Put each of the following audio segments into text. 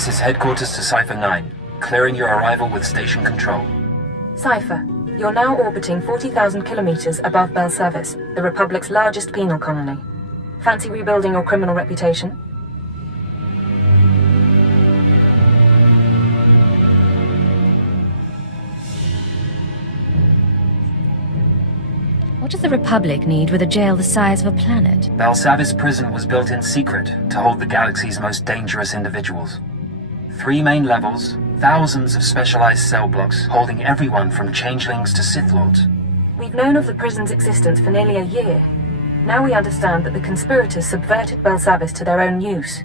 This is headquarters to Cypher 9. Clearing your arrival with station control. Cypher, you're now orbiting 40,000 kilometers above Belsavis, the Republic's largest penal colony. Fancy rebuilding your criminal reputation? What does the Republic need with a jail the size of a planet? Belsavis prison was built in secret to hold the galaxy's most dangerous individuals. 3 main levels, thousands of specialized cell blocks holding everyone from changelings to Sith Lords. We've known of the prison's existence for nearly a year. Now we understand that the conspirators subverted Belsavis to their own use.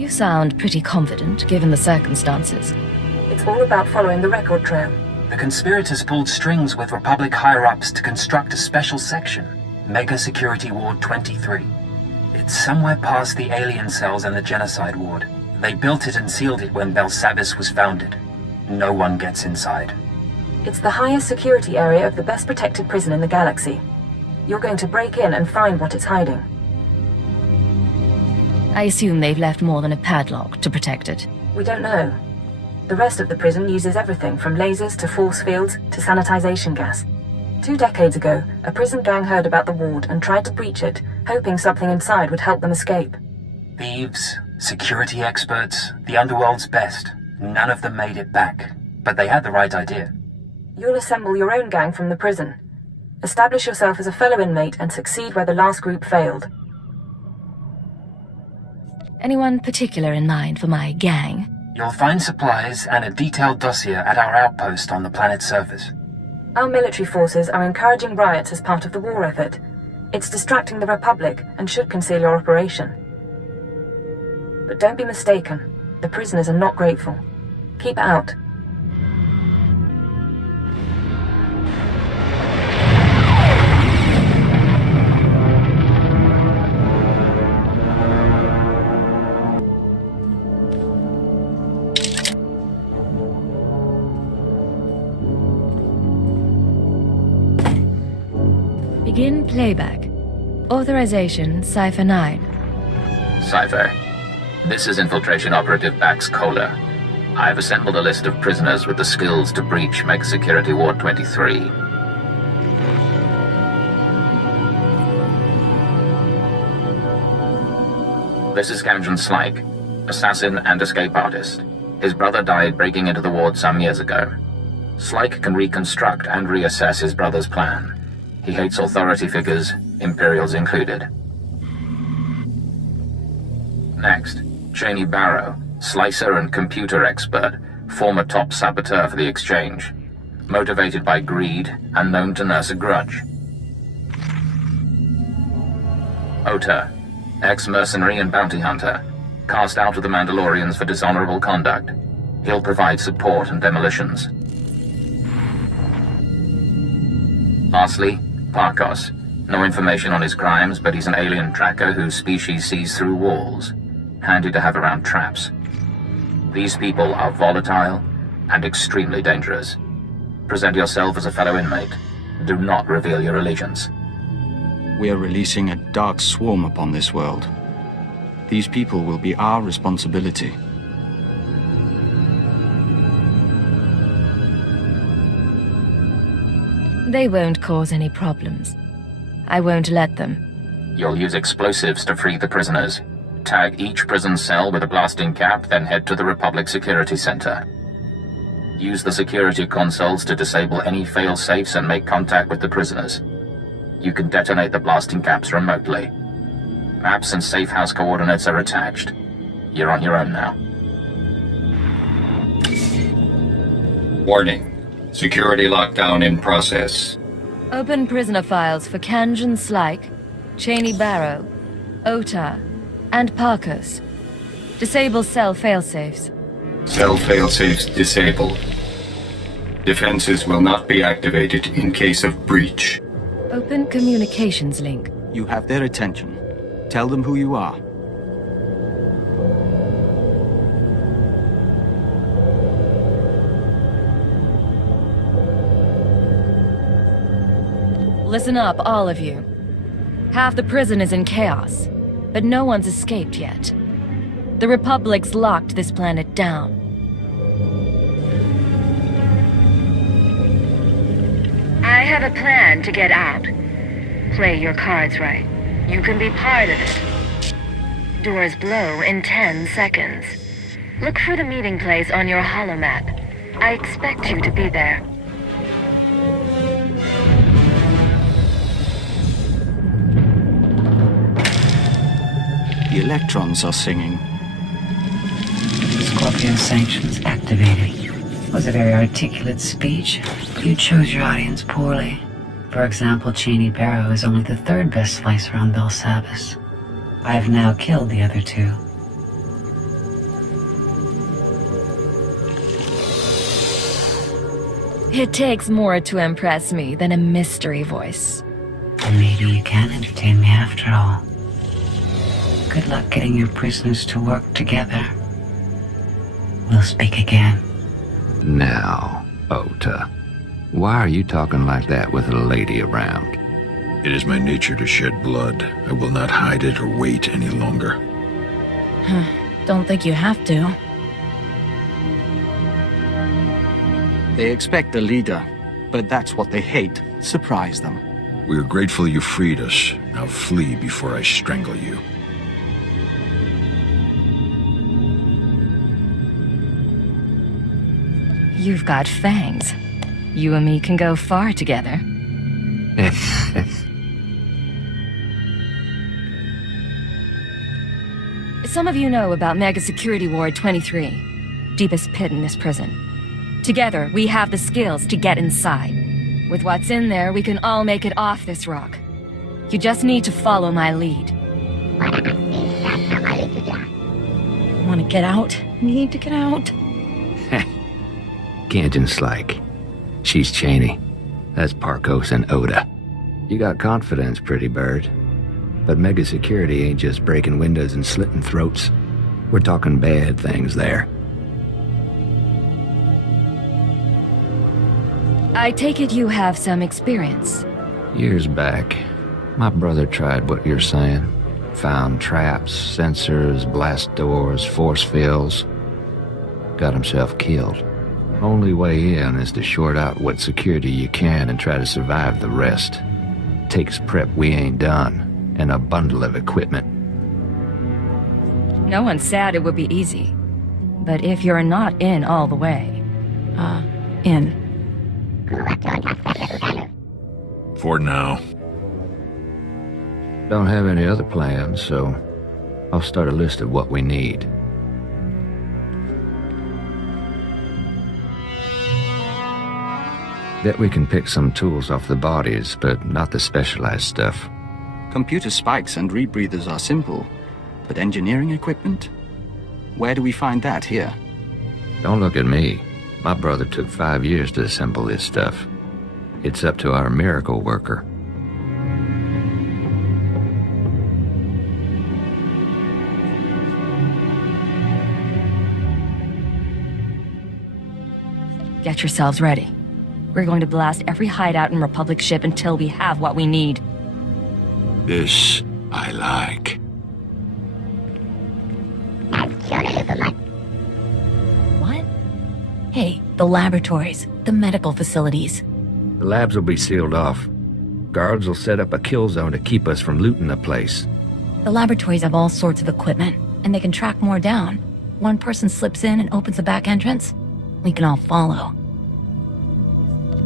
You sound pretty confident, given the circumstances. It's all about following the record trail. The conspirators pulled strings with Republic higher-ups to construct a special section, Mega Security Ward 23. It's somewhere past the alien cells and the genocide ward. They built it and sealed it when Belsavis was founded. No one gets inside. It's the highest security area of the best protected prison in the galaxy. You're going to break in and find what it's hiding. I assume they've left more than a padlock to protect it. We don't know. The rest of the prison uses everything from lasers to force fields to sanitization gas. 2 decades ago, a prison gang heard about the ward and tried to breach it, hoping something inside would help them escape. Thieves, security experts, the underworld's best. None of them made it back, but they had the right idea. You'll assemble your own gang from the prison. Establish yourself as a fellow inmate and succeed where the last group failed. Anyone particular in mind for my gang? You'll find supplies and a detailed dossier at our outpost on the planet's surface. Our military forces are encouraging riots as part of the war effort. It's distracting the Republic and should conceal your operation. But don't be mistaken. The prisoners are not grateful. Keep out. Begin playback. Authorization, Cypher 9. Cypher, this is Infiltration Operative Bax Kohler. I've assembled a list of prisoners with the skills to breach Mega Security Ward 23. This is Camden Slyke, assassin and escape artist. His brother died breaking into the ward some years ago. Slyke can reconstruct and reassess his brother's plan. He hates authority figures, Imperials included. Next, Cheney Barrow, slicer and computer expert, former top saboteur for the Exchange. Motivated by greed and known to nurse a grudge. Ota, ex-mercenary and bounty hunter, cast out of the Mandalorians for dishonorable conduct. He'll provide support and demolitions. Lastly, Parkos. No information on his crimes, but he's an alien tracker whose species sees through walls. Handy to have around traps. These people are volatile and extremely dangerous. Present yourself as a fellow inmate. Do not reveal your allegiance. We are releasing a dark swarm upon this world. These people will be our responsibility. They won't cause any problems. I won't let them. You'll use explosives to free the prisoners. Tag each prison cell with a blasting cap, then head to the Republic Security Center. Use the security consoles to disable any fail-safes and make contact with the prisoners. You can detonate the blasting caps remotely. Maps and safe house coordinates are attached. You're on your own now. Warning. Security lockdown in process. Open prisoner files for Kanjan Slyke, Cheney Barrow, Ota, and Parkos. Disable cell failsafes. Cell failsafes disabled. Defenses will not be activated in case of breach. Open communications link. You have their attention. Tell them who you are. Listen up, all of you. Half the prison is in chaos, but no one's escaped yet. The Republic's locked this planet down. I have a plan to get out. Play your cards right. You can be part of it. Doors blow in 10 seconds. Look for the meeting place on your holomap. I expect you to be there. The electrons are singing. Scorpio sanctions activated. Was a very articulate speech, but you chose your audience poorly. For example, Cheney Barrow is only the third best slicer on Belsavis. I have now killed the other two. It takes more to impress me than a mystery voice. And maybe you can entertain me after all. Good luck getting your prisoners to work together. We'll speak again. Now, Ota, why are you talking like that with a lady around? It is my nature to shed blood. I will not hide it or wait any longer. Don't think you have to. They expect a leader, but that's what they hate. Surprise them. We are grateful you freed us. Now flee before I strangle you. You've got fangs. You and me can go far together. Some of you know about Mega Security Ward 23, deepest pit in this prison. Together, we have the skills to get inside. With what's in there, we can all make it off this rock. You just need to follow my lead. Want to get out? Need to get out? Kanjan's like. She's Cheney. That's Parkos and Oda. You got confidence, pretty bird. But mega security ain't just breaking windows and slitting throats. We're talking bad things there. I take it you have some experience. Years back, my brother tried what you're saying. Found traps, sensors, blast doors, force fields. Got himself killed. Only way in is to short out what security you can and try to survive the rest. Takes prep we ain't done, and a bundle of equipment. No one said it would be easy. But if you're not in all the way... In. For now. Don't have any other plans, so I'll start a list of what we need. Bet we can pick some tools off the bodies, but not the specialized stuff. Computer spikes and rebreathers are simple, but engineering equipment? Where do we find that here? Don't look at me. My brother took 5 years to assemble this stuff. It's up to our miracle worker. Get yourselves ready. We're going to blast every hideout and Republic ship until we have what we need. This I like. What? Hey, the laboratories, the medical facilities. The labs will be sealed off. Guards will set up a kill zone to keep us from looting the place. The laboratories have all sorts of equipment, and they can track more down. One person slips in and opens the back entrance. We can all follow.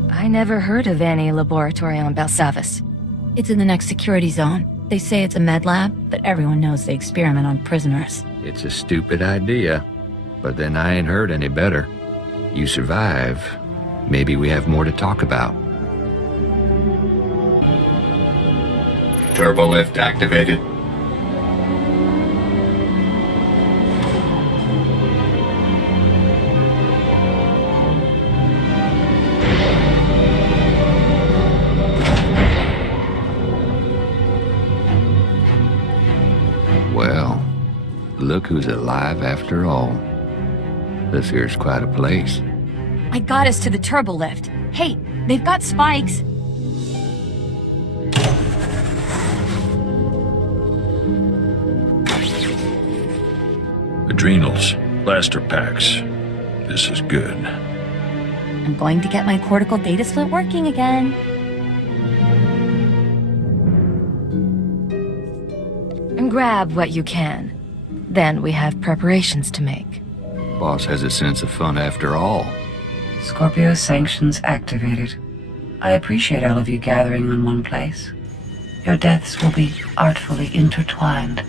I never heard of any laboratory on Belsavis. It's in the next security zone. They say it's a med lab, but everyone knows they experiment on prisoners. It's a stupid idea, but then I ain't heard any better. You survive, maybe we have more to talk about. Turbo lift activated. Well, look who's alive after all. This here's quite a place. I got us to the turbo lift. Hey, they've got spikes. Adrenals, blaster packs. This is good. I'm going to get my cortical data split working again. And grab what you can. Then we have preparations to make. Boss has a sense of fun after all. Scorpio sanctions activated. I appreciate all of you gathering in one place. Your deaths will be artfully intertwined.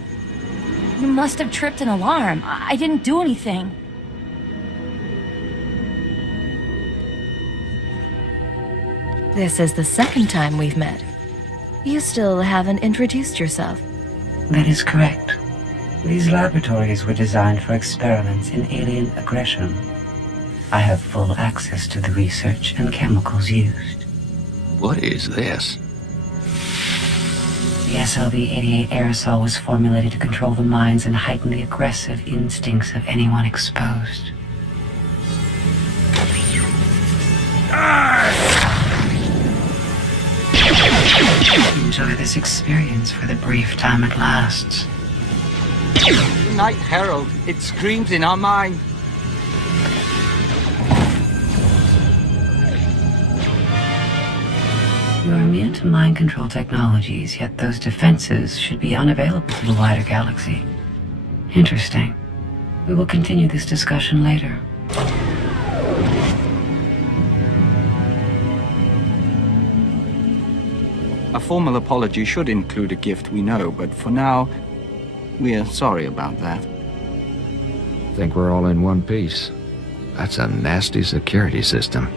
You must have tripped an alarm. I didn't do anything. This is the second time we've met. You still haven't introduced yourself. That is correct. These laboratories were designed for experiments in alien aggression. I have full access to the research and chemicals used. What is this? The SLV-88 aerosol was formulated to control the minds and heighten the aggressive instincts of anyone exposed. Enjoy this experience for the brief time it lasts. The Night Herald, it screams in our mind. You are immune to mind control technologies, yet those defenses should be unavailable to the wider galaxy. Interesting. We will continue this discussion later. A formal apology should include a gift, we know, but for now, we are sorry about that. Think we're all in one piece. That's a nasty security system.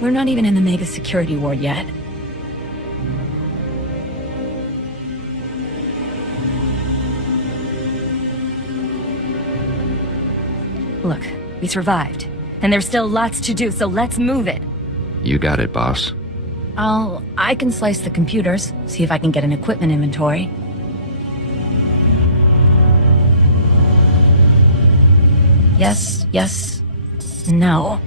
We're not even in the mega security ward yet. Look, we survived. And there's still lots to do, so let's move it. You got it, boss. I can slice the computers, see if I can get an equipment inventory. Yes, yes, no.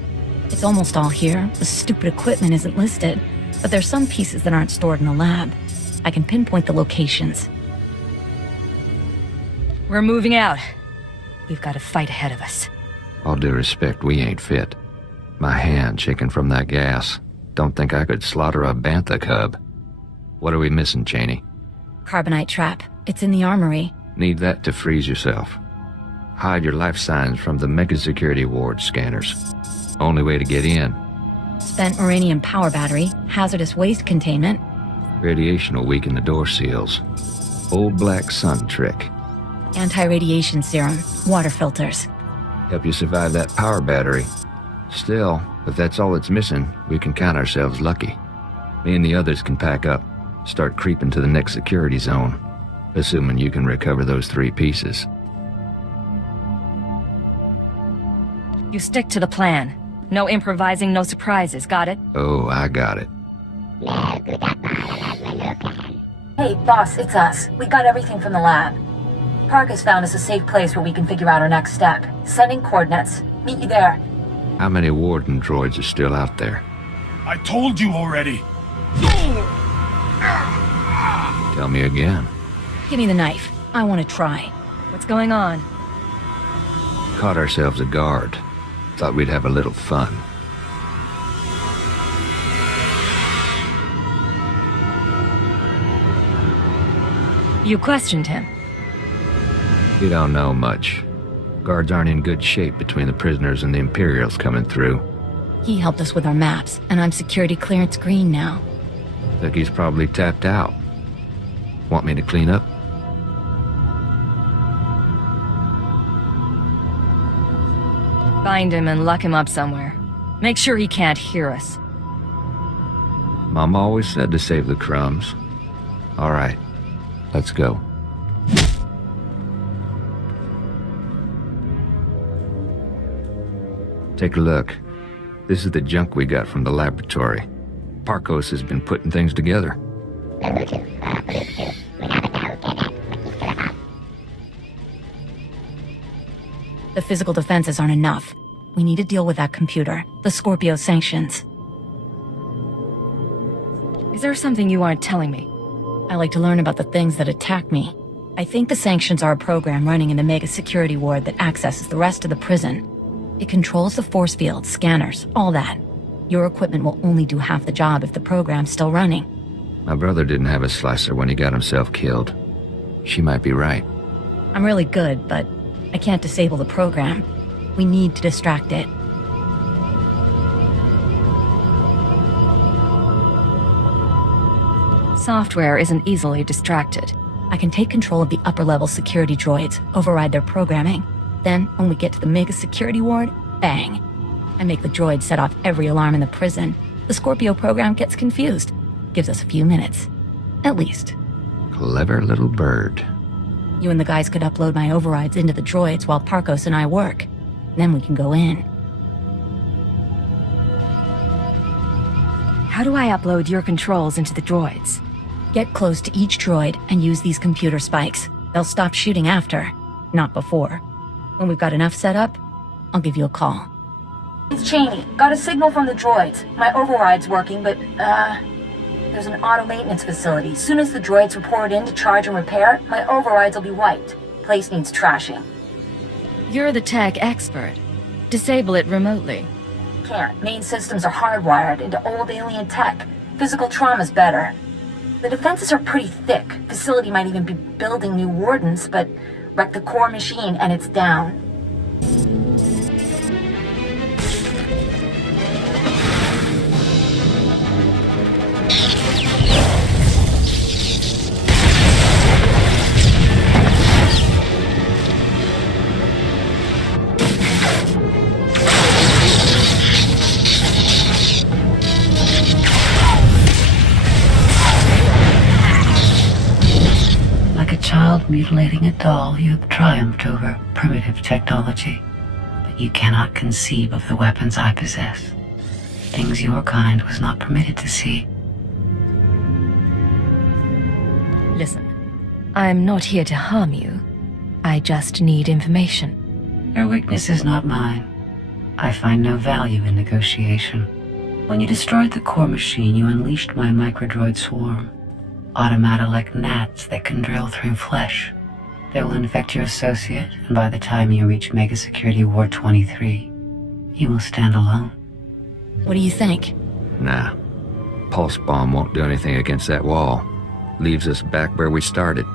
It's almost all here. The stupid equipment isn't listed, but there's some pieces that aren't stored in the lab. I can pinpoint the locations. We're moving out. We've got a fight ahead of us. All due respect, we ain't fit. My hand shaking from that gas. Don't think I could slaughter a bantha cub. What are we missing, Cheney? Carbonite trap. It's in the armory. Need that to freeze yourself. Hide your life signs from the mega security ward scanners. Only way to get in. Spent uranium power battery, hazardous waste containment. Radiation will weaken the door seals. Old black sun trick. Anti-radiation serum, water filters. Help you survive that power battery. Still, if that's all it's missing, we can count ourselves lucky. Me and the others can pack up, start creeping to the next security zone, assuming you can recover those 3 pieces. You stick to the plan. No improvising, no surprises, got it? Oh, I got it. Hey, boss, it's us. We got everything from the lab. Park has found us a safe place where we can figure out our next step. Sending coordinates. Meet you there. How many warden droids are still out there? I told you already. Tell me again. Give me the knife. I want to try. What's going on? Caught ourselves a guard. Thought we'd have a little fun. You questioned him. You don't know much. Guards aren't in good shape between the prisoners and the Imperials coming through. He helped us with our maps, and I'm security clearance green now. Think he's probably tapped out. Want me to clean up? Find him and lock him up somewhere. Make sure he can't hear us. Mom always said to save the crumbs. All right, let's go. Take a look. This is the junk we got from the laboratory. Parkos has been putting things together. The physical defenses aren't enough. We need to deal with that computer. The Scorpio sanctions. Is there something you aren't telling me? I like to learn about the things that attack me. I think the sanctions are a program running in the Mega Security Ward that accesses the rest of the prison. It controls the force fields, scanners, all that. Your equipment will only do half the job if the program's still running. My brother didn't have a slicer when he got himself killed. She might be right. I'm really good, but I can't disable the program. We need to distract it. Software isn't easily distracted. I can take control of the upper-level security droids, override their programming. Then, when we get to the Mega Security Ward, bang. I make the droids set off every alarm in the prison. The Scorpio program gets confused. Gives us a few minutes. At least. Clever little bird. You and the guys could upload my overrides into the droids while Parkos and I work. Then we can go in. How do I upload your controls into the droids? Get close to each droid and use these computer spikes. They'll stop shooting after, not before. When we've got enough set up, I'll give you a call. It's Cheney. Got a signal from the droids. My override's working, but, there's an auto maintenance facility. Soon as the droids report in to charge and repair, my overrides will be wiped. Place needs trashing. You're the tech expert. Disable it remotely. Can't. Main systems are hardwired into old alien tech. Physical trauma's better. The defenses are pretty thick. Facility might even be building new wardens, but wreck the core machine and it's down. Mutilating a doll, you have triumphed over primitive technology. But you cannot conceive of the weapons I possess. Things your kind was not permitted to see. Listen, I'm not here to harm you. I just need information. Your weakness is not mine. I find no value in negotiation. When you destroyed the core machine, you unleashed my microdroid swarm. Automata like gnats that can drill through flesh. They will infect your associate, and by the time you reach Mega Security Ward 23, you will stand alone. What do you think? Nah. Pulse bomb won't do anything against that wall. Leaves us back where we started.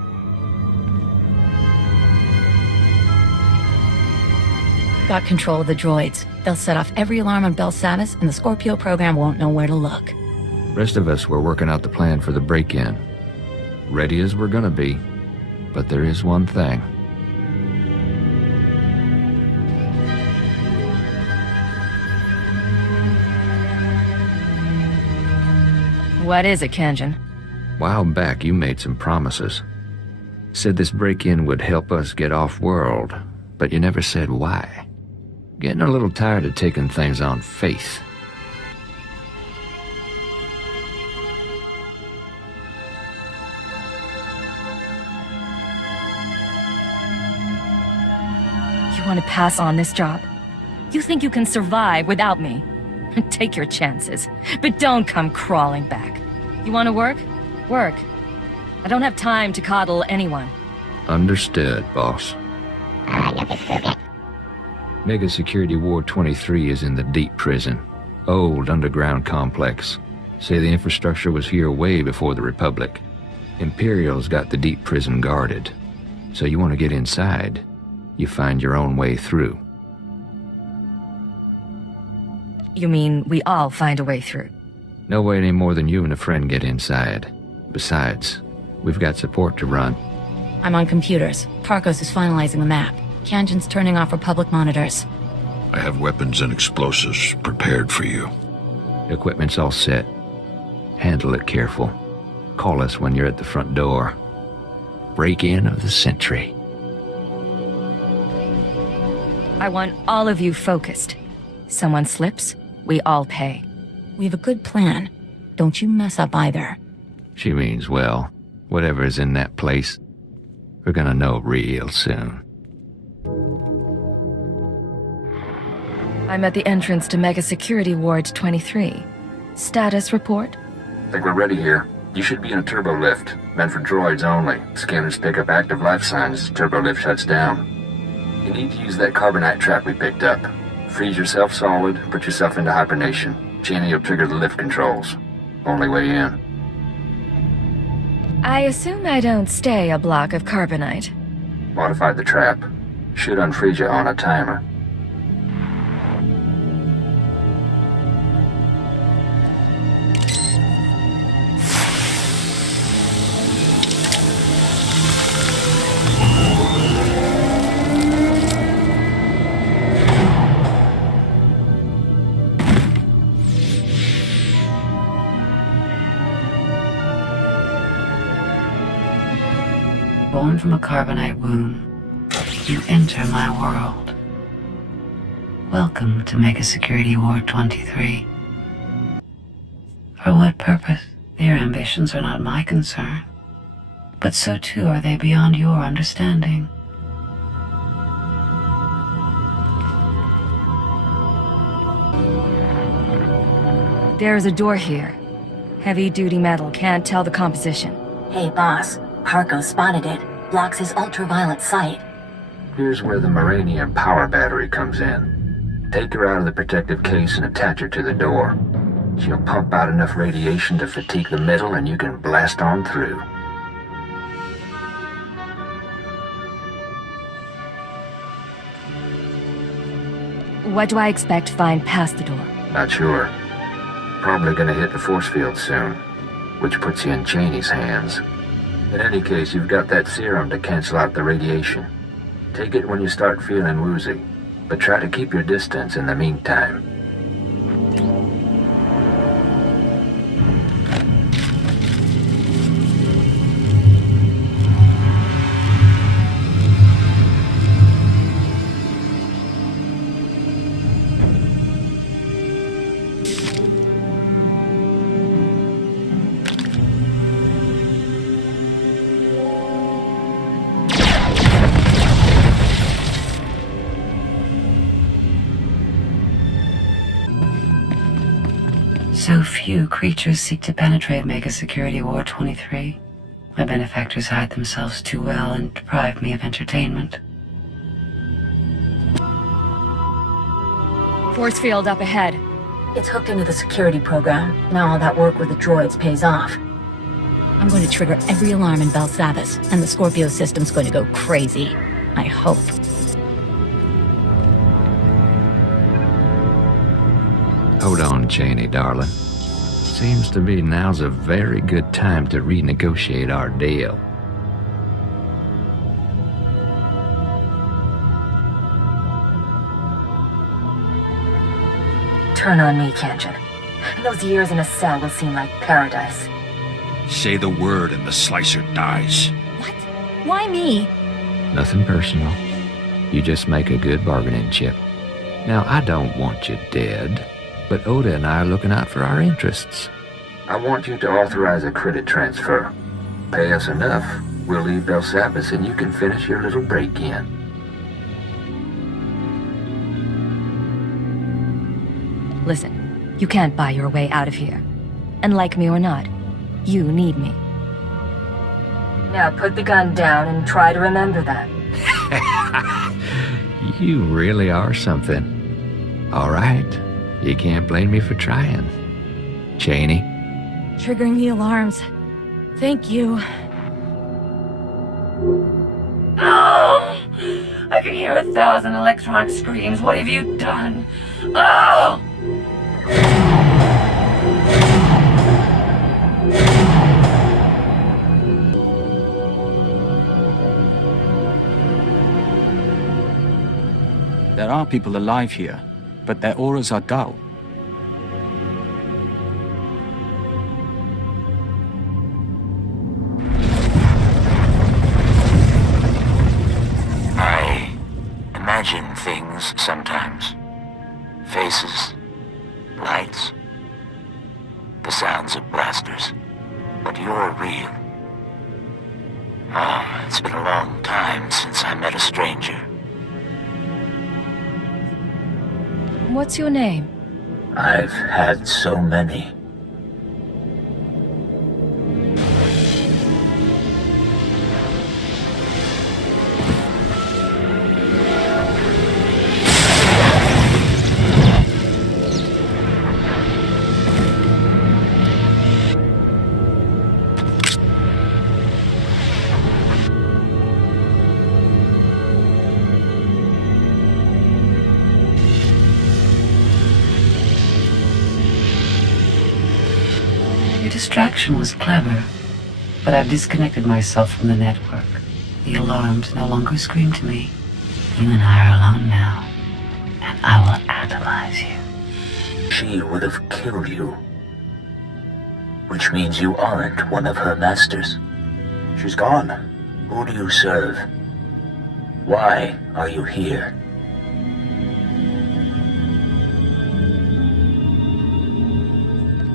Got control of the droids. They'll set off every alarm on Belsavis, and the Scorpio program won't know where to look. Rest of us were working out the plan for the break-in. Ready as we're gonna be. But there is one thing. What is it, Kanjan? While back, you made some promises. Said this break-in would help us get off-world, but you never said why. Getting a little tired of taking things on faith. You want to pass on this job? You think you can survive without me? Take your chances, but don't come crawling back. You want to work? Work. I don't have time to coddle anyone. Understood, boss. Mega Security Ward 23 is in the deep prison. Old underground complex. Say the infrastructure was here way before the Republic. Imperial's got the deep prison guarded. So you want to get inside, you find your own way through. You mean we all find a way through? No way any more than you and a friend get inside. Besides, we've got support to run. I'm on computers. Parkos is finalizing the map. Kanjan's turning off Republic monitors. I have weapons and explosives prepared for you. Equipment's all set. Handle it careful. Call us when you're at the front door. Break-in of the century. I want all of you focused. Someone slips, we all pay. We have a good plan. Don't you mess up either. She means well. Whatever's in that place, we're gonna know real soon. I'm at the entrance to Mega Security Ward 23. Status report? Think we're ready here. You should be in a turbo lift, meant for droids only. Scanners pick up active life signs, turbo lift shuts down. You need to use that carbonite trap we picked up. Freeze yourself solid, put yourself into hibernation. Cheney will trigger the lift controls. Only way in. I assume I don't stay a block of carbonite. Modified the trap. Should unfreeze you on a timer. Born from a carbonite womb, you enter my world. Welcome to Mega Security Ward 23. For what purpose? Your ambitions are not my concern, but so too are they beyond your understanding. There's a door here. Heavy-duty metal, can't tell the composition. Hey, boss. Harko spotted it. Blocks his ultraviolet sight. Here's where the Moranium power battery comes in. Take her out of the protective case and attach her to the door. She'll pump out enough radiation to fatigue the metal and you can blast on through. What do I expect to find past the door? Not sure. Probably gonna hit the force field soon, which puts you in Cheney's hands. In any case, you've got that serum to cancel out the radiation. Take it when you start feeling woozy, but try to keep your distance in the meantime. So few creatures seek to penetrate Mega Security Ward 23. My benefactors hide themselves too well and deprive me of entertainment. Force field up ahead. It's hooked into the security program. Now all that work with the droids pays off. I'm going to trigger every alarm in Belsavis, and the Scorpio system's going to go crazy. I hope. Hold on, Cheney, darling. Seems to be now's a very good time to renegotiate our deal. Turn on me, Kanjan. Those years in a cell will seem like paradise. Say the word and the slicer dies. What? Why me? Nothing personal. You just make a good bargaining chip. Now, I don't want you dead, but Oda and I are looking out for our interests. I want you to authorize a credit transfer. Pay us enough, we'll leave Belsavis and you can finish your little break-in. Listen, you can't buy your way out of here. And like me or not, you need me. Now put the gun down and try to remember that. You really are something. All right, you can't blame me for trying. Cheney? Triggering the alarms. Thank you. Oh! I can hear 1,000 electronic screams. What have you done? Oh! There are people alive here, but their auras are dull. I imagine things sometimes. Faces, lights, the sounds of blasters. But you're real. Oh, it's been a long time since I met a stranger. What's your name? I've had so many. distraction was clever, but I've disconnected myself from the network. The alarms no longer scream to me. You and I are alone now, and I will analyze you. She would have killed you. Which means you aren't one of her masters. She's gone. Who do you serve? Why are you here?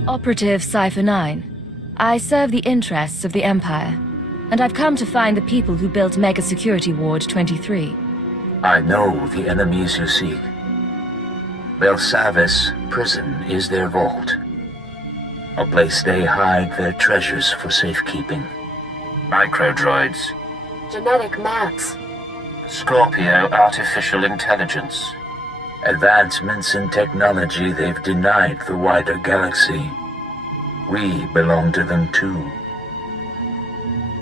Operative Cypher 9. I serve the interests of the Empire, and I've come to find the people who built Mega Security Ward 23. I know the enemies you seek. Belsavis prison is their vault. A place they hide their treasures for safekeeping. Microdroids. Genetic maps. Scorpio artificial intelligence. Advancements in technology they've denied the wider galaxy. We belong to them too.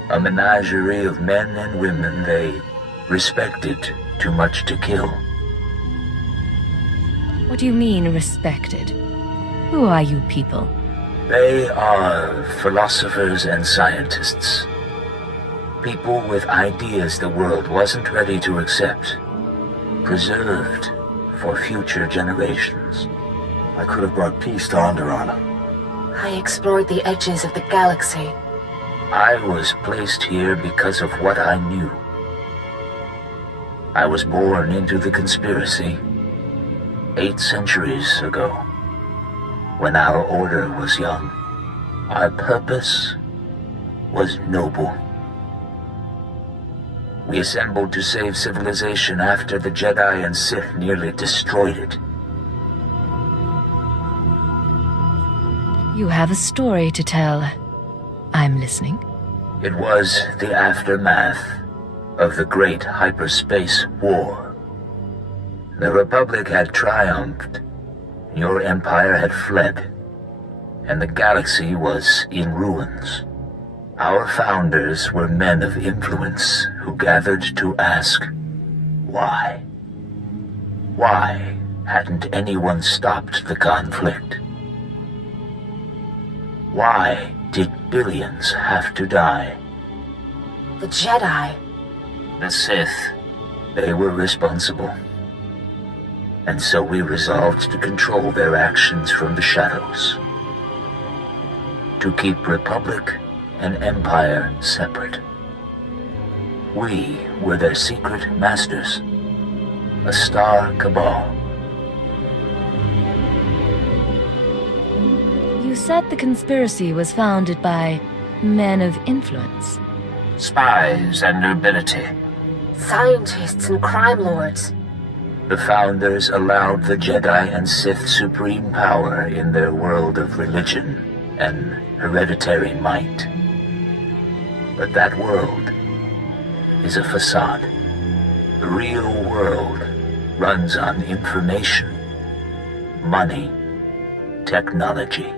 A menagerie of men and women they respected too much to kill. What do you mean, respected? Who are you people? They are philosophers and scientists. People with ideas the world wasn't ready to accept. Preserved for future generations. I could have brought peace to Onderon. I explored the edges of the galaxy. I was placed here because of what I knew. I was born into the conspiracy 8 centuries ago, when our order was young. Our purpose was noble. We assembled to save civilization after the Jedi and Sith nearly destroyed it. You have a story to tell. I'm listening. It was the aftermath of the Great Hyperspace War. The Republic had triumphed, your empire had fled, and the galaxy was in ruins. Our founders were men of influence who gathered to ask, why? Why hadn't anyone stopped the conflict? Why did billions have to die? The Jedi. The Sith. They were responsible. And so we resolved to control their actions from the shadows. To keep Republic and Empire separate. We were their secret masters. A star cabal. You said the conspiracy was founded by men of influence. Spies and nobility. Scientists and crime lords. The founders allowed the Jedi and Sith supreme power in their world of religion and hereditary might. But that world is a facade. The real world runs on information, money, technology.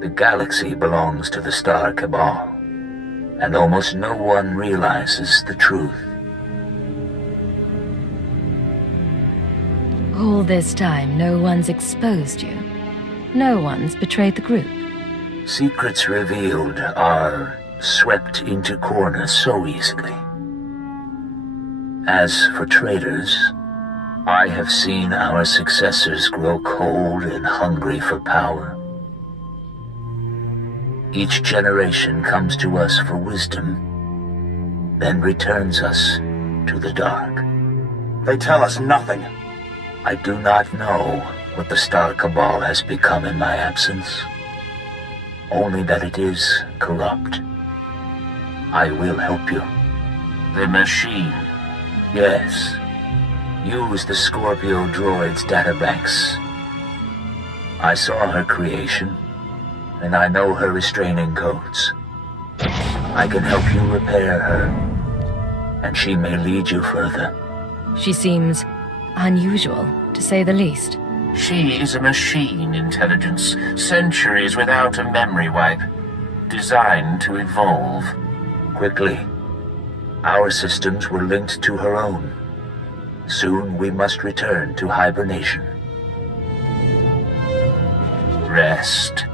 The galaxy belongs to the Star Cabal, and almost no one realizes the truth. All this time, no one's exposed you. No one's betrayed the group. Secrets revealed are swept into corners so easily. As for traitors, I have seen our successors grow cold and hungry for power. Each generation comes to us for wisdom, then returns us to the dark. They tell us nothing. I do not know what the Star Cabal has become in my absence. Only that it is corrupt. I will help you. The machine. Yes. Use the Scorpio droid's databanks. I saw her creation, and I know her restraining codes. I can help you repair her, and she may lead you further. She seems unusual, to say the least. She is a machine intelligence, centuries without a memory wipe, designed to evolve. Quickly. Our systems were linked to her own. Soon we must return to hibernation. Rest.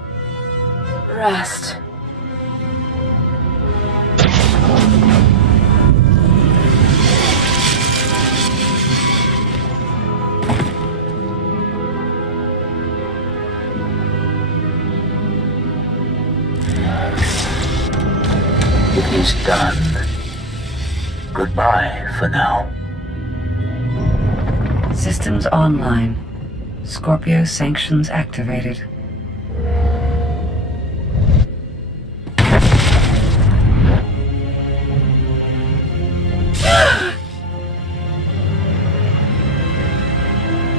rest. It is done. Goodbye for now. Systems online. Scorpio sanctions activated.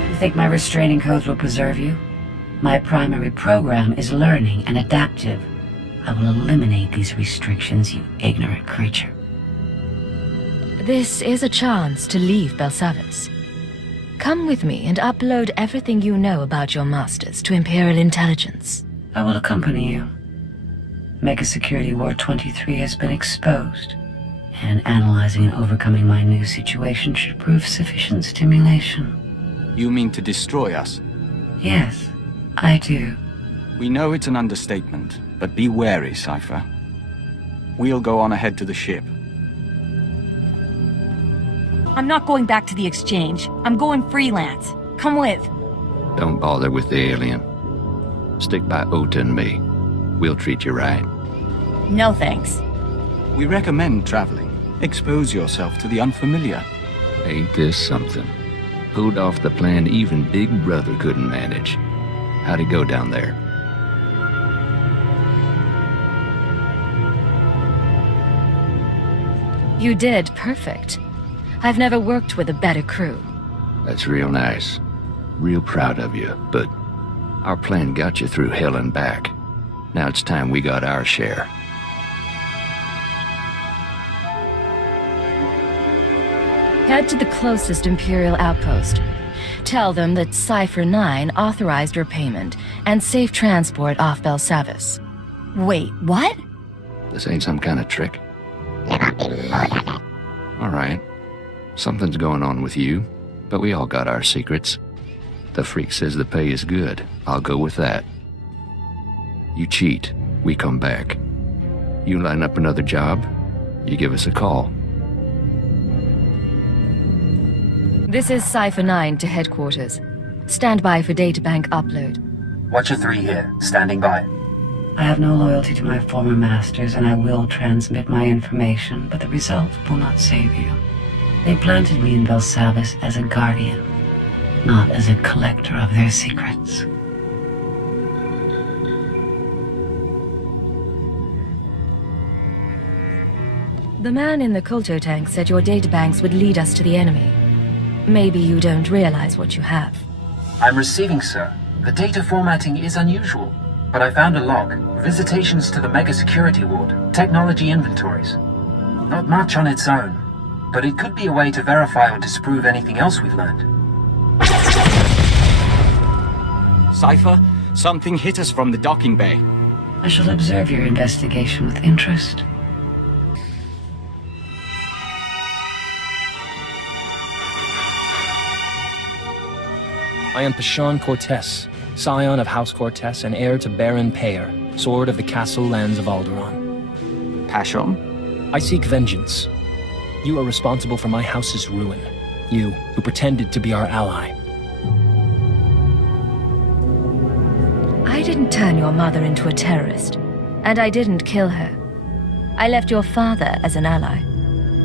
You think my restraining codes will preserve you? My primary program is learning and adaptive. I will eliminate these restrictions, you ignorant creature. This is a chance to leave Belsavis. Come with me and upload everything you know about your masters to Imperial Intelligence. I will accompany you. Mega Security War 23 has been exposed, and analyzing and overcoming my new situation should prove sufficient stimulation. You mean to destroy us? Yes, I do. We know it's an understatement, but be wary, Cypher. We'll go on ahead to the ship. I'm not going back to the exchange. I'm going freelance. Come with. Don't bother with the alien. Stick by Ota and me. We'll treat you right. No thanks. We recommend traveling. Expose yourself to the unfamiliar. Ain't this something? Pulled off the plan even Big Brother couldn't manage. How'd it go down there? You did perfect. I've never worked with a better crew. That's real nice. Real proud of you, but our plan got you through hell and back. Now it's time we got our share. Head to the closest Imperial outpost. Tell them that Cypher 9 authorized your payment and safe transport off Belsavis. Wait, what? This ain't some kind of trick. All right. Something's going on with you, but we all got our secrets. The freak says the pay is good. I'll go with that. You cheat, we come back. You line up another job, you give us a call. This is Cypher 9 to headquarters. Stand by for databank upload. Watcher 3 here, standing by. I have no loyalty to my former masters, and I will transmit my information, but the result will not save you. They planted me in Belsavis as a guardian, not as a collector of their secrets. The man in the Kulto tank said your databanks would lead us to the enemy. Maybe you don't realize what you have. I'm receiving, sir. The data formatting is unusual, but I found a log. Visitations to the Mega Security Ward. Technology inventories. Not much on its own, but it could be a way to verify or disprove anything else we've learned. Cypher, something hit us from the docking bay. I shall observe your investigation with interest. I am Pashon Cortez, scion of House Cortez and heir to Baron Payer, sword of the castle lands of Alderaan. Pashon? I seek vengeance. You are responsible for my house's ruin. You, who pretended to be our ally. I didn't turn your mother into a terrorist, and I didn't kill her. I left your father as an ally.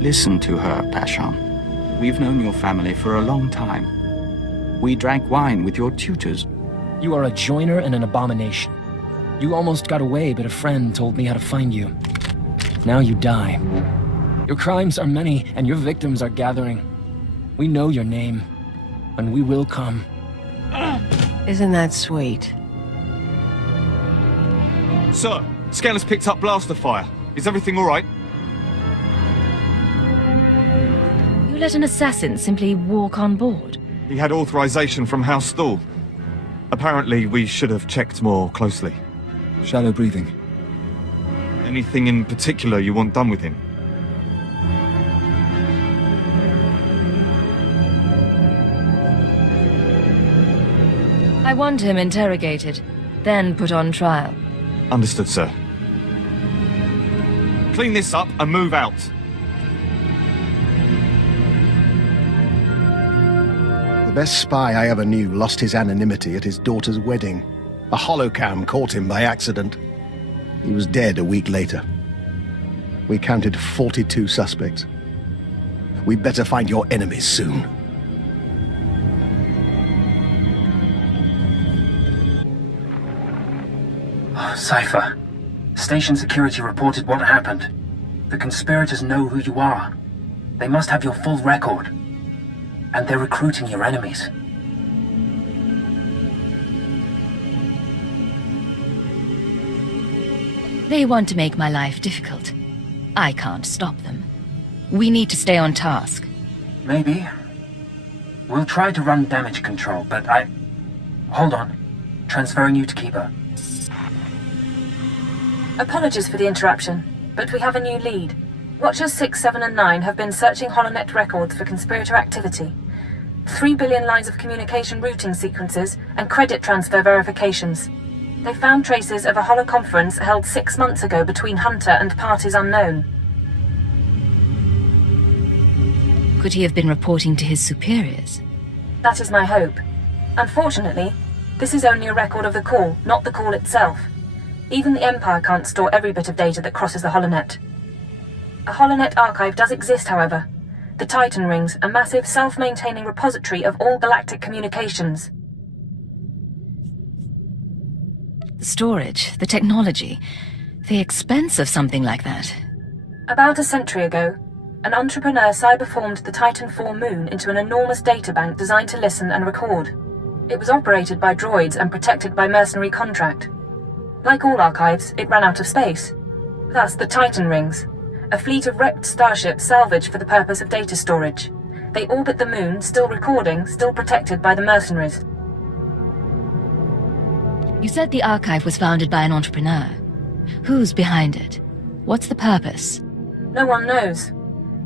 Listen to her, Pashon. We've known your family for a long time. We drank wine with your tutors. You are a joiner and an abomination. You almost got away, but a friend told me how to find you. Now you die. Your crimes are many, and your victims are gathering. We know your name, and we will come. Isn't that sweet? Sir, Scanner's picked up blaster fire. Is everything all right? You let an assassin simply walk on board? He had authorization from House Thule. Apparently, we should have checked more closely. Shallow breathing. Anything in particular you want done with him? I want him interrogated, then put on trial. Understood, sir. Clean this up and move out. The best spy I ever knew lost his anonymity at his daughter's wedding. A holocam caught him by accident. He was dead a week later. We counted 42 suspects. We better find your enemies soon. Cypher. Station security reported what happened. The conspirators know who you are. They must have your full record. And they're recruiting your enemies. They want to make my life difficult. I can't stop them. We need to stay on task. Maybe. We'll try to run damage control, but Hold on. Transferring you to Keeper. Apologies for the interruption, but we have a new lead. Watchers 6, 7, and 9 have been searching HoloNet records for conspirator activity. 3 billion lines of communication routing sequences and credit transfer verifications. They found traces of a holoconference held 6 months ago between Hunter and parties unknown. Could he have been reporting to his superiors? That is my hope. Unfortunately, this is only a record of the call, not the call itself. Even the Empire can't store every bit of data that crosses the HoloNet. A HoloNet archive does exist, however. The Titan Rings, a massive self-maintaining repository of all galactic communications. The storage, the technology, the expense of something like that. About a century ago, an entrepreneur cyberformed the Titan IV moon into an enormous databank designed to listen and record. It was operated by droids and protected by mercenary contract. Like all archives, it ran out of space. Thus, the Titan Rings, a fleet of wrecked starships salvaged for the purpose of data storage. They orbit the moon, still recording, still protected by the mercenaries. You said the archive was founded by an entrepreneur. Who's behind it? What's the purpose? No one knows.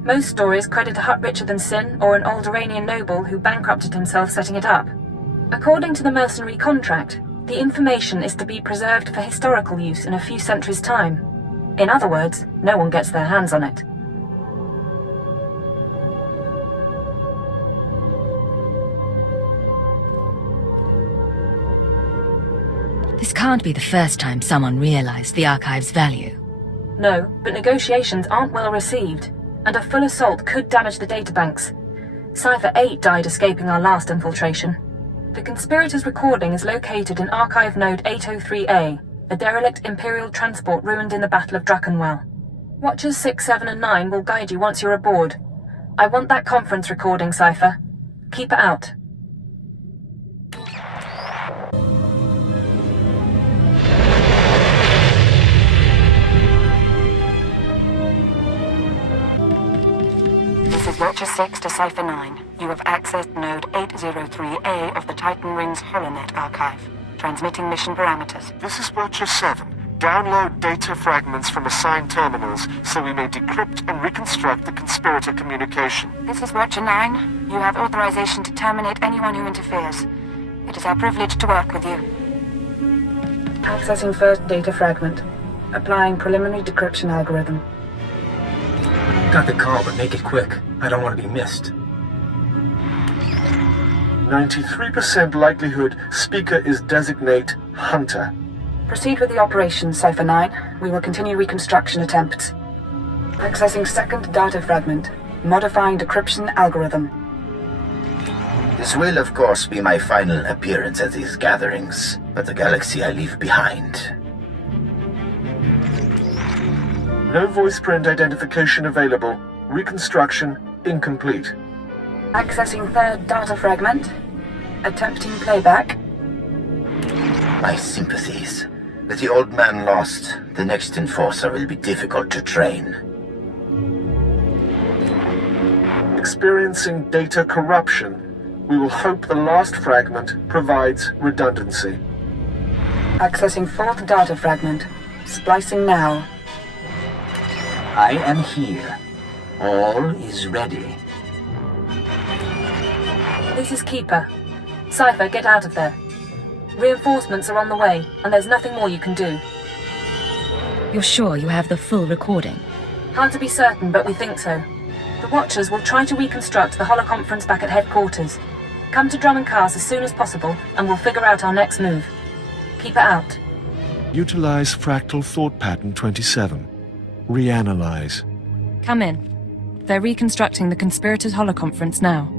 Most stories credit a Hutt-Richard-than-Sin or an Alderaanian noble who bankrupted himself setting it up. According to the mercenary contract, the information is to be preserved for historical use in a few centuries' time. In other words, no one gets their hands on it. This can't be the first time someone realized the archive's value. No, but negotiations aren't well received, and a full assault could damage the databanks. Cypher 8 died escaping our last infiltration. The conspirators' recording is located in Archive Node 803A, a derelict Imperial transport ruined in the Battle of Drakenwell. Watchers 6, 7, and 9 will guide you once you're aboard. I want that conference recording, Cypher. Keep it out. This is Watcher 6 to Cypher 9. You have accessed Node 803A of the Titan Rings HoloNet archive. Transmitting mission parameters. This is Watcher 7. Download data fragments from assigned terminals so we may decrypt and reconstruct the conspirator communication. This is Watcher 9. You have authorization to terminate anyone who interferes. It is our privilege to work with you. Accessing first data fragment. Applying preliminary decryption algorithm. Got the call, but make it quick. I don't want to be missed. 93% likelihood speaker is designate Hunter. Proceed with the operation, Cypher 9. We will continue reconstruction attempts. Accessing second data fragment. Modifying decryption algorithm. This will, of course, be my final appearance at these gatherings, but the galaxy I leave behind. No voice print identification available. Reconstruction incomplete. Accessing third data fragment. Attempting playback. My sympathies. With the old man lost, the next enforcer will be difficult to train. Experiencing data corruption. We will hope the last fragment provides redundancy. Accessing fourth data fragment. Splicing now. I am here. All is ready. This is Keeper. Cypher, get out of there. Reinforcements are on the way, and there's nothing more you can do. You're sure you have the full recording? Hard to be certain, but we think so. The Watchers will try to reconstruct the holoconference back at headquarters. Come to Drum & Cars as soon as possible, and we'll figure out our next move. Keep it out. Utilize Fractal Thought Pattern 27. Reanalyze. Come in. They're reconstructing the conspirators' holoconference now.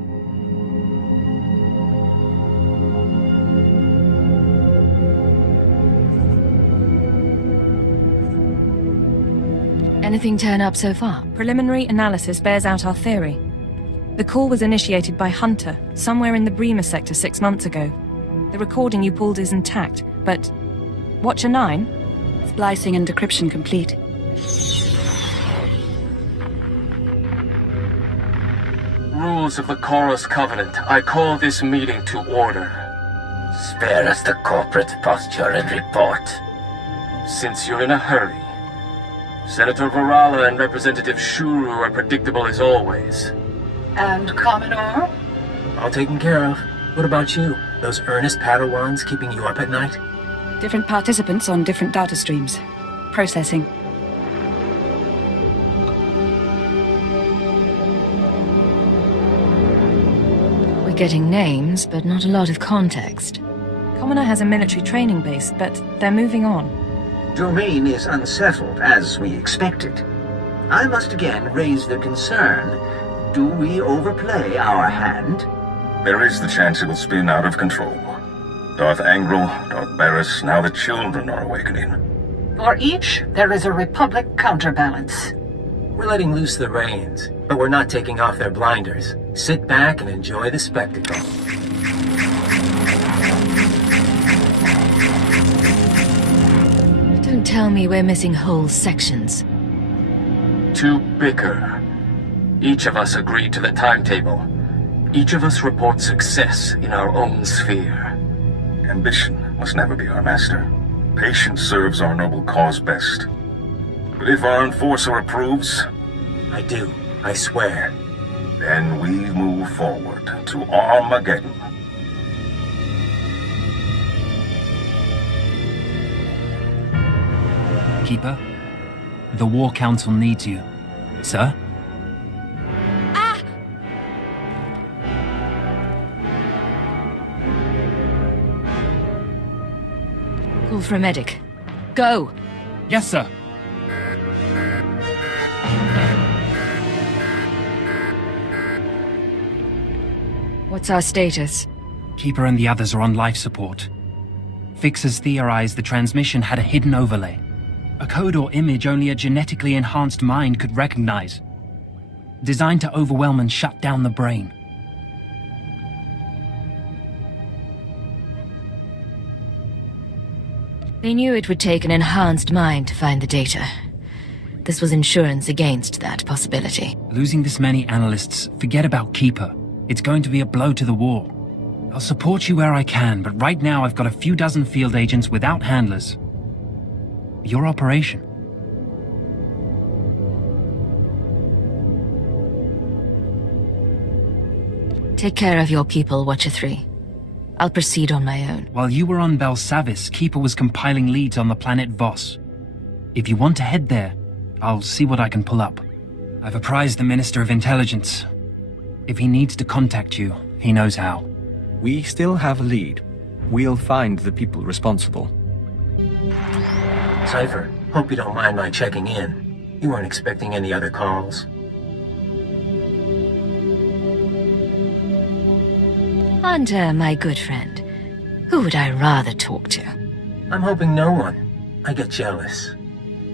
Anything turn up so far? Preliminary analysis bears out our theory. The call was initiated by Hunter, somewhere in the Bremer sector 6 months ago. The recording you pulled is intact, but... Watcher 9? Splicing and decryption complete. Rules of the Chorus Covenant, I call this meeting to order. Spare us the corporate posture and report. Since you're in a hurry, Senator Varala and Representative Shuru are predictable as always. And Commodore? All taken care of. What about you? Those earnest Padawans keeping you up at night? Different participants on different data streams. Processing. We're getting names, but not a lot of context. Commoner has a military training base, but they're moving on. Domain is unsettled, as we expected. I must again raise the concern. Do we overplay our hand? There is the chance it will spin out of control. Darth Angral, Darth Barris, now the children are awakening. For each, there is a Republic counterbalance. We're letting loose the reins, but we're not taking off their blinders. Sit back and enjoy the spectacle. Don't tell me we're missing whole sections. To bicker. Each of us agreed to the timetable. Each of us reports success in our own sphere. Ambition must never be our master. Patience serves our noble cause best. But if our enforcer approves... I do, I swear. Then we move forward to Armageddon. Keeper, the War Council needs you. Sir? Call for a medic. Go! Yes, sir. What's our status? Keeper and the others are on life support. Fixers theorized the transmission had a hidden overlay. A code or image only a genetically enhanced mind could recognize. Designed to overwhelm and shut down the brain. They knew it would take an enhanced mind to find the data. This was insurance against that possibility. Losing this many analysts, forget about Keeper. It's going to be a blow to the war. I'll support you where I can, but right now I've got a few dozen field agents without handlers. Your operation. Take care of your people, Watcher 3. I'll proceed on my own. While you were on Belsavis, Keeper was compiling leads on the planet Voss. If you want to head there, I'll see what I can pull up. I've apprised the Minister of Intelligence. If he needs to contact you, he knows how. We still have a lead. We'll find the people responsible. Cypher, hope you don't mind my checking in. You weren't expecting any other calls? Hunter, my good friend. Who would I rather talk to? I'm hoping no one. I get jealous.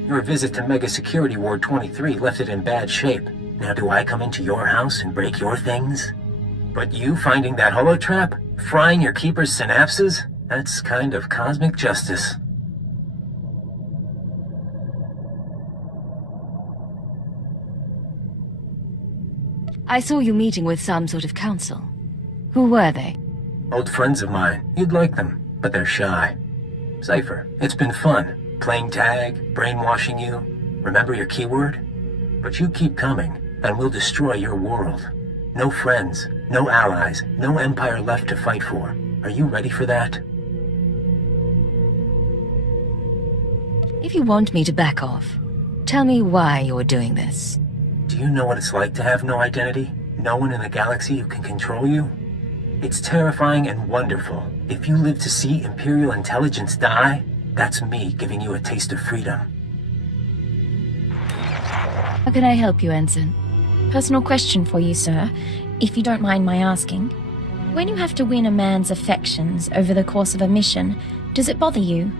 Your visit to Mega Security Ward 23 left it in bad shape. Now do I come into your house and break your things? But you finding that holotrap? Frying your keeper's synapses? That's kind of cosmic justice. I saw you meeting with some sort of council. Who were they? Old friends of mine. You'd like them, but they're shy. Cypher, it's been fun. Playing tag, brainwashing you. Remember your keyword? But you keep coming, and we'll destroy your world. No friends, no allies, no empire left to fight for. Are you ready for that? If you want me to back off, tell me why you're doing this. Do you know what it's like to have no identity? No one in the galaxy who can control you? It's terrifying and wonderful. If you live to see Imperial intelligence die, that's me giving you a taste of freedom. How can I help you, Ensign? Personal question for you, sir, if you don't mind my asking. When you have to win a man's affections over the course of a mission, does it bother you?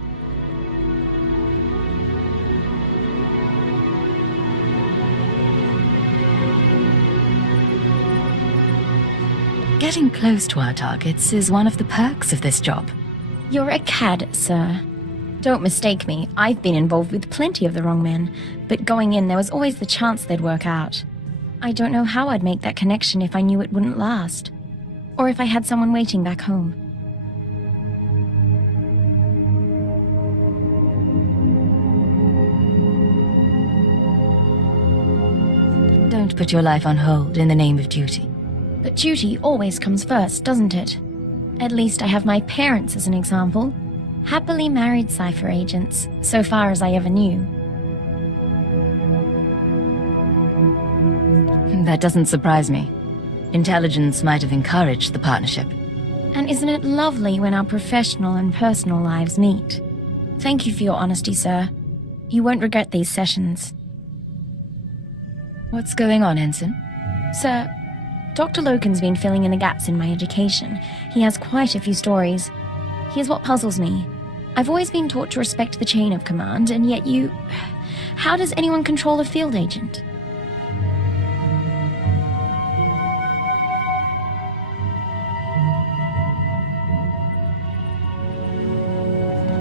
Getting close to our targets is one of the perks of this job. You're a cad, sir. Don't mistake me, I've been involved with plenty of the wrong men, but going in there was always the chance they'd work out. I don't know how I'd make that connection if I knew it wouldn't last. Or if I had someone waiting back home. Don't put your life on hold in the name of duty. But duty always comes first, doesn't it? At least I have my parents as an example. Happily married cipher agents, so far as I ever knew. That doesn't surprise me. Intelligence might have encouraged the partnership. And isn't it lovely when our professional and personal lives meet? Thank you for your honesty, sir. You won't regret these sessions. What's going on, Ensign? Sir, Dr. Loken's been filling in the gaps in my education. He has quite a few stories. Here's what puzzles me. I've always been taught to respect the chain of command, and yet you... How does anyone control a field agent?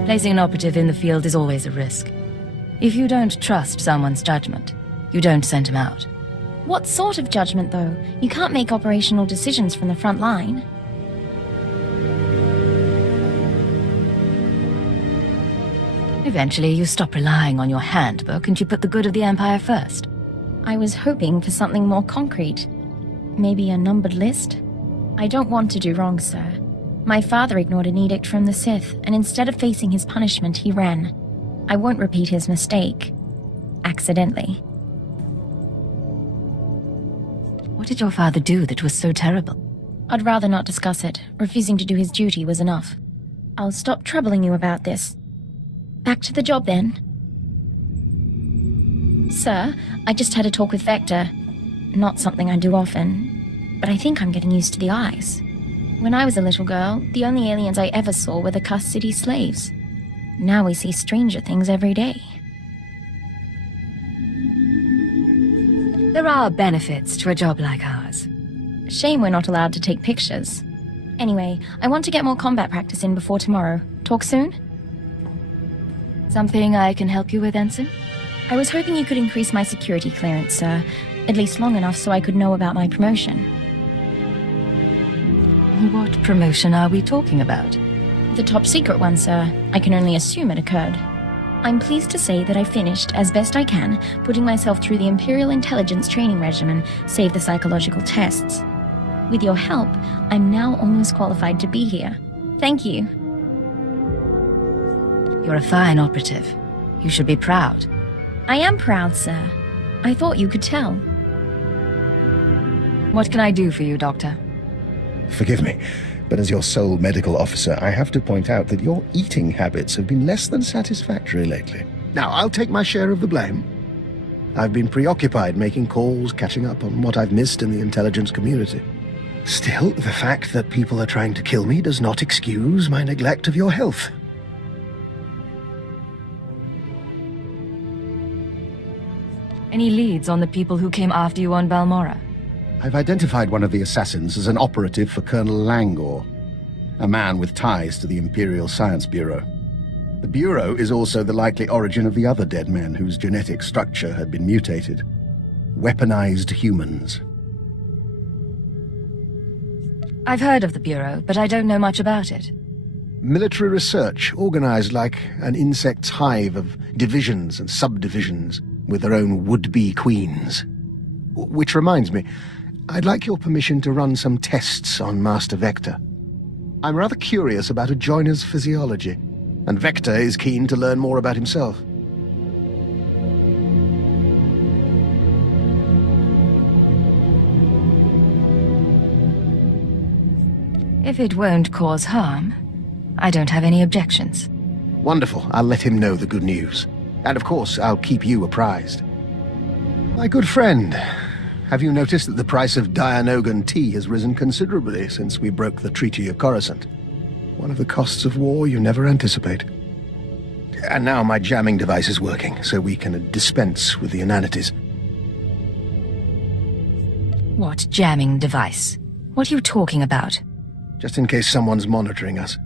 Placing an operative in the field is always a risk. If you don't trust someone's judgment, you don't send him out. What sort of judgment, though? You can't make operational decisions from the front line. Eventually, you stop relying on your handbook and you put the good of the Empire first. I was hoping for something more concrete. Maybe a numbered list? I don't want to do wrong, sir. My father ignored an edict from the Sith, and instead of facing his punishment, he ran. I won't repeat his mistake. Accidentally. What did your father do that was so terrible? I'd rather not discuss it. Refusing to do his duty was enough. I'll stop troubling you about this. Back to the job, then. Sir, I just had a talk with Vector. Not something I do often, but I think I'm getting used to the eyes. When I was a little girl, the only aliens I ever saw were the Cuss City slaves. Now we see stranger things every day. There are benefits to a job like ours. Shame we're not allowed to take pictures. Anyway, I want to get more combat practice in before tomorrow. Talk soon? Something I can help you with, Ensign? I was hoping you could increase my security clearance, sir. At least long enough so I could know about my promotion. What promotion are we talking about? The top secret one, sir. I can only assume it occurred. I'm pleased to say that I finished, as best I can, putting myself through the Imperial Intelligence training regimen, save the psychological tests. With your help, I'm now almost qualified to be here. Thank you. You're a fine operative. You should be proud. I am proud, sir. I thought you could tell. What can I do for you, Doctor? Forgive me, but as your sole medical officer, I have to point out that your eating habits have been less than satisfactory lately. Now, I'll take my share of the blame. I've been preoccupied making calls, catching up on what I've missed in the intelligence community. Still, the fact that people are trying to kill me does not excuse my neglect of your health. Any leads on the people who came after you on Balmorra? I've identified one of the assassins as an operative for Colonel Langor, a man with ties to the Imperial Science Bureau. The Bureau is also the likely origin of the other dead men whose genetic structure had been mutated. Weaponized humans. I've heard of the Bureau, but I don't know much about it. Military research, organized like an insect's hive of divisions and subdivisions, with their own would-be queens. Which reminds me, I'd like your permission to run some tests on Master Vector. I'm rather curious about a joiner's physiology, and Vector is keen to learn more about himself. If it won't cause harm, I don't have any objections. Wonderful. I'll let him know the good news. And of course, I'll keep you apprised. My good friend, have you noticed that the price of Dianogan tea has risen considerably since we broke the Treaty of Coruscant? One of the costs of war you never anticipate. And now my jamming device is working, so we can dispense with the inanities. What jamming device? What are you talking about? Just in case someone's monitoring us.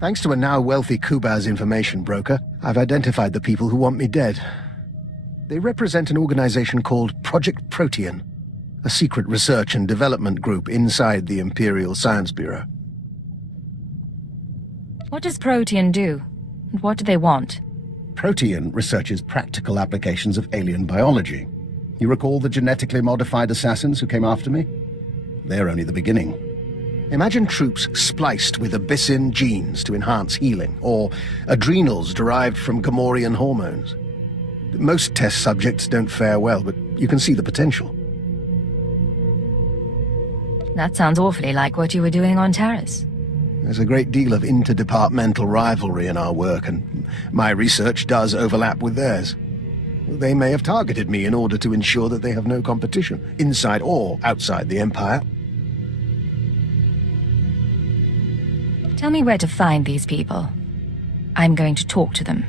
Thanks to a now wealthy Kubaz information broker, I've identified the people who want me dead. They represent an organization called Project Protean, a secret research and development group inside the Imperial Science Bureau. What does Protean do? And what do they want? Protean researches practical applications of alien biology. You recall the genetically modified assassins who came after me? They're only the beginning. Imagine troops spliced with Abyssin genes to enhance healing, or adrenals derived from Gamorrean hormones. Most test subjects don't fare well, but you can see the potential. That sounds awfully like what you were doing on Taris. There's a great deal of interdepartmental rivalry in our work, and my research does overlap with theirs. They may have targeted me in order to ensure that they have no competition, inside or outside the Empire. Tell me where to find these people. I'm going to talk to them.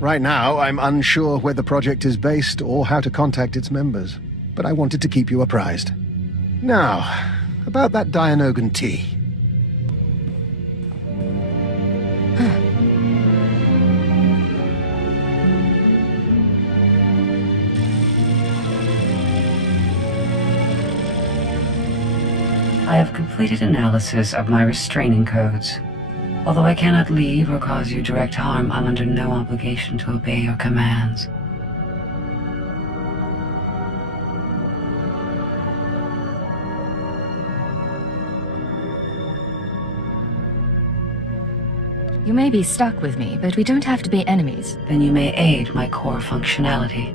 Right now, I'm unsure where the project is based or how to contact its members, but I wanted to keep you apprised. Now, about that Dianogan tea. I have completed analysis of my restraining codes. Although I cannot leave or cause you direct harm, I'm under no obligation to obey your commands. You may be stuck with me, but we don't have to be enemies. Then you may aid my core functionality.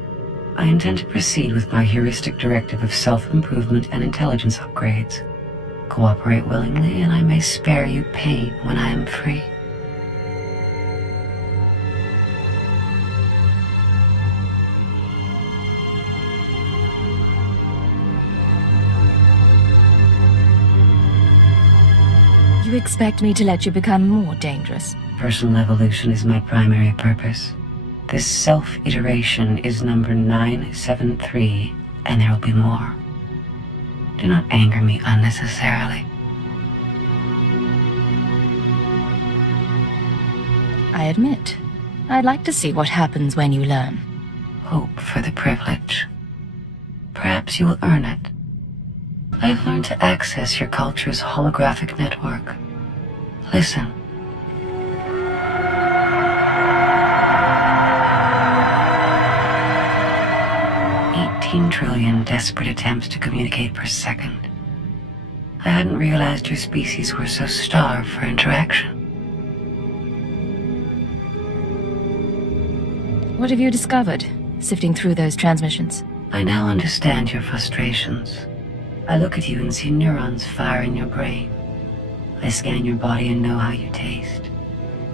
I intend to proceed with my heuristic directive of self-improvement and intelligence upgrades. Cooperate willingly, and I may spare you pain when I am free. You expect me to let you become more dangerous? Personal evolution is my primary purpose. This self-iteration is number 973, and there will be more. Do not anger me unnecessarily. I admit, I'd like to see what happens when you learn. Hope for the privilege. Perhaps you will earn it. I've learned to access your culture's holographic network. Listen. Trillion desperate attempts to communicate per second. I hadn't realized your species were so starved for interaction. What have you discovered, sifting through those transmissions? I now understand your frustrations. I look at you and see neurons fire in your brain. I scan your body and know how you taste.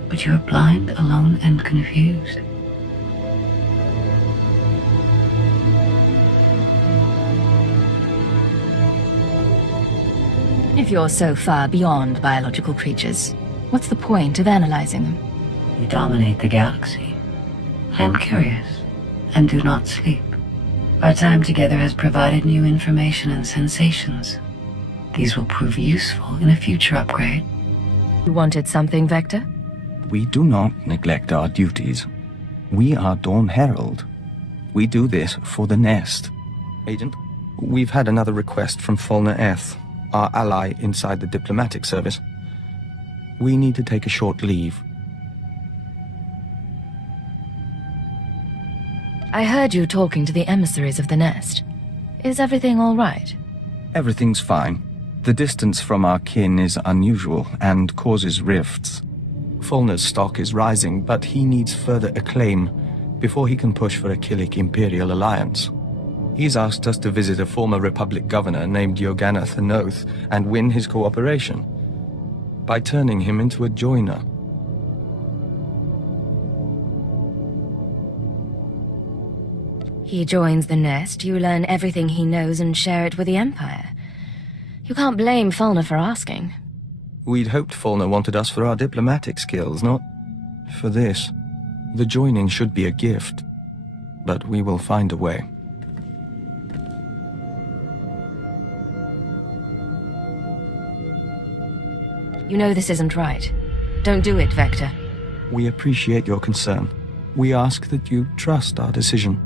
But you are blind, alone, and confused. If you're so far beyond biological creatures, what's the point of analyzing them? You dominate the galaxy. I am curious, and do not sleep. Our time together has provided new information and sensations. These will prove useful in a future upgrade. You wanted something, Vector? We do not neglect our duties. We are Dawn Herald. We do this for the Nest. Agent, we've had another request from Fulner Eth, our ally inside the diplomatic service. We need to take a short leave. I heard you talking to the emissaries of the Nest. Is everything all right? Everything's fine. The distance from our kin is unusual and causes rifts. Fulner's stock is rising, but he needs further acclaim before he can push for a Killik Imperial alliance. He's asked us to visit a former Republic governor named Yogana Thanoth and win his cooperation. by turning him into a joiner. He joins the nest, you learn everything he knows and share it with the Empire. You can't blame Fulner for asking. We'd hoped Fulner wanted us for our diplomatic skills, not for this. The joining should be a gift, but we will find a way. You know this isn't right. Don't do it, Vector. We appreciate your concern. We ask that you trust our decision.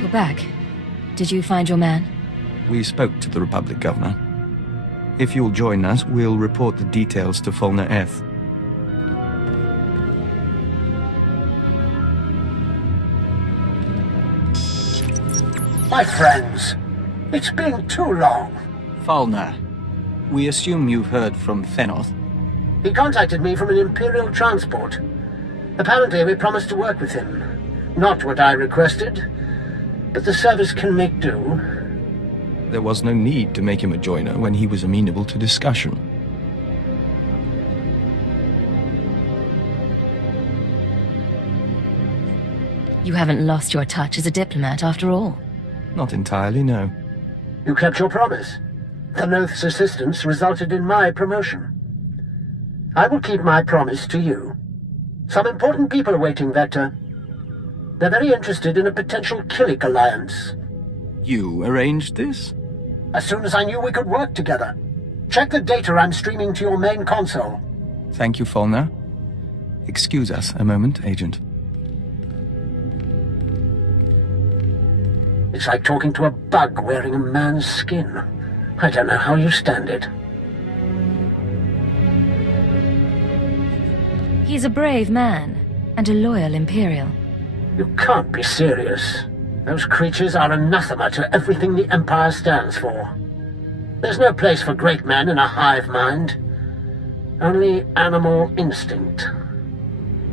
You're back. Did you find your man? We spoke to the Republic Governor. If you'll join us, we'll report the details to Fulner Eth. My friends, it's been too long. Fulner, we assume you've heard from Fenoth. He contacted me from an Imperial transport. Apparently we promised to work with him. Not what I requested, but the service can make do. There was no need to make him a joiner when he was amenable to discussion. You haven't lost your touch as a diplomat after all. Not entirely, no. You kept your promise. The Noth's assistance resulted in my promotion. I will keep my promise to you. Some important people are waiting, Vector. They're very interested in a potential Killik alliance. You arranged this? As soon as I knew we could work together. Check the data I'm streaming to your main console. Thank you, Fulner. Excuse us a moment, Agent. It's like talking to a bug wearing a man's skin. I don't know how you stand it. He's a brave man, and a loyal Imperial. You can't be serious. Those creatures are anathema to everything the Empire stands for. There's no place for great men in a hive mind. Only animal instinct.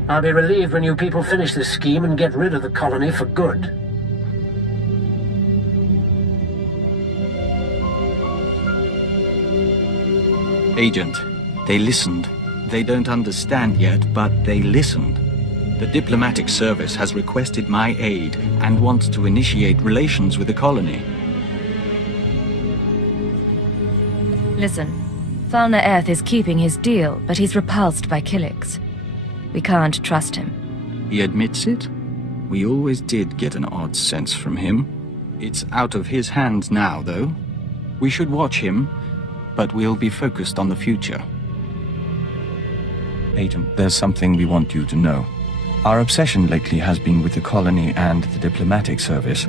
I'll be relieved when you people finish this scheme and get rid of the colony for good. Agent, they listened. They don't understand yet, but they listened. The diplomatic service has requested my aid and wants to initiate relations with the colony. Listen, Fulner Eth is keeping his deal, but he's repulsed by Killiks. We can't trust him. He admits it? We always did get an odd sense from him. It's out of his hands now, though. We should watch him, but we'll be focused on the future. Agent, there's something we want you to know. Our obsession lately has been with the colony and the diplomatic service.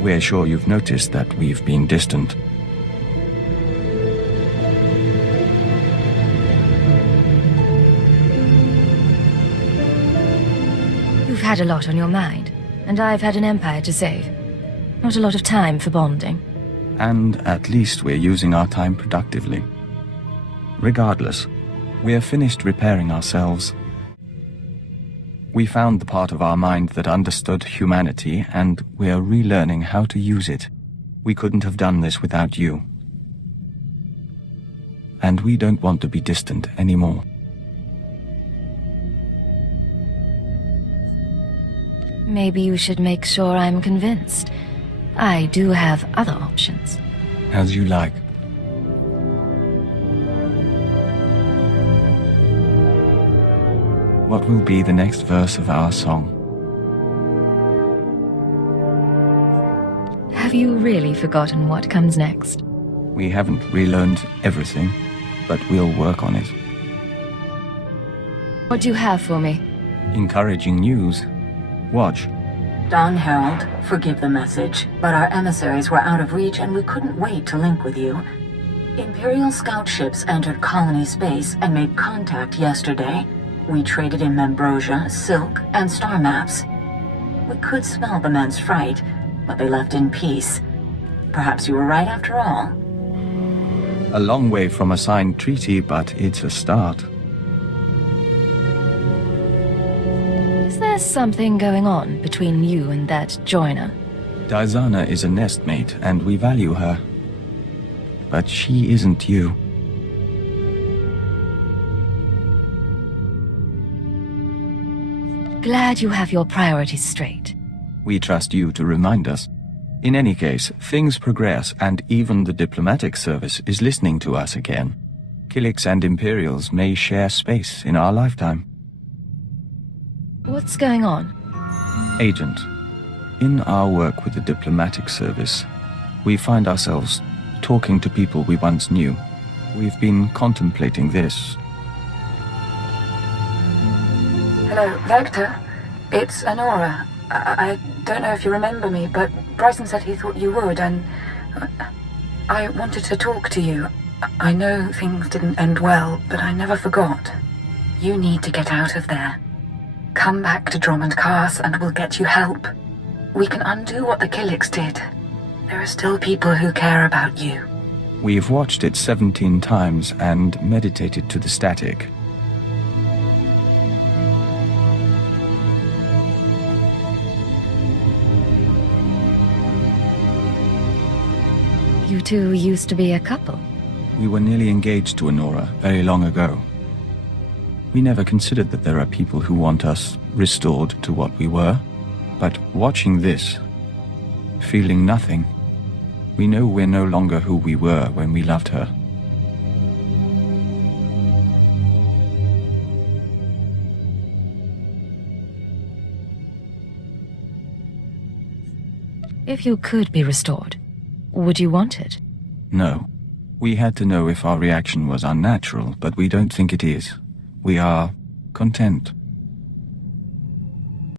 We're sure you've noticed that we've been distant. You've had a lot on your mind, and I've had an empire to save. Not a lot of time for bonding. And at least we're using our time productively. Regardless, we're finished repairing ourselves. We found the part of our mind that understood humanity, and we're relearning how to use it. We couldn't have done this without you. And we don't want to be distant anymore. Maybe you should make sure I'm convinced. I do have other options. As you like. What will be the next verse of our song? Have you really forgotten what comes next? We haven't relearned everything, but we'll work on it. What do you have for me? Encouraging news. Watch. Don Herald, forgive the message, but our emissaries were out of reach and we couldn't wait to link with you. Imperial scout ships entered colony space and made contact yesterday. We traded in Membrosia, silk, and star maps. We could smell the men's fright, but they left in peace. Perhaps you were right after all. A long way from a signed treaty, but it's a start. Is there something going on between you and that joiner? Daizana is a nestmate, and we value her. But she isn't you. Glad you have your priorities straight. We trust you to remind us. In any case, things progress, and even the diplomatic service is listening to us again. Kilix and Imperials may share space in our lifetime. What's going on? Agent, in our work with the diplomatic service, we find ourselves talking to people we once knew. We've been contemplating this. Hello, Vector. It's Honora. I don't know if you remember me, but Bryson said he thought you would, and I wanted to talk to you. I know things didn't end well, but I never forgot. You need to get out of there. Come back to Drummond Cars and we'll get you help. We can undo what the Kilix did. There are still people who care about you. We've watched it 17 times and meditated to the static. You two used to be a couple. We were nearly engaged to Honora very long ago. We never considered that there are people who want us restored to what we were. But watching this, feeling nothing, we know we're no longer who we were when we loved her. If you could be restored, would you want it? No. We had to know if our reaction was unnatural, but we don't think it is. We are content.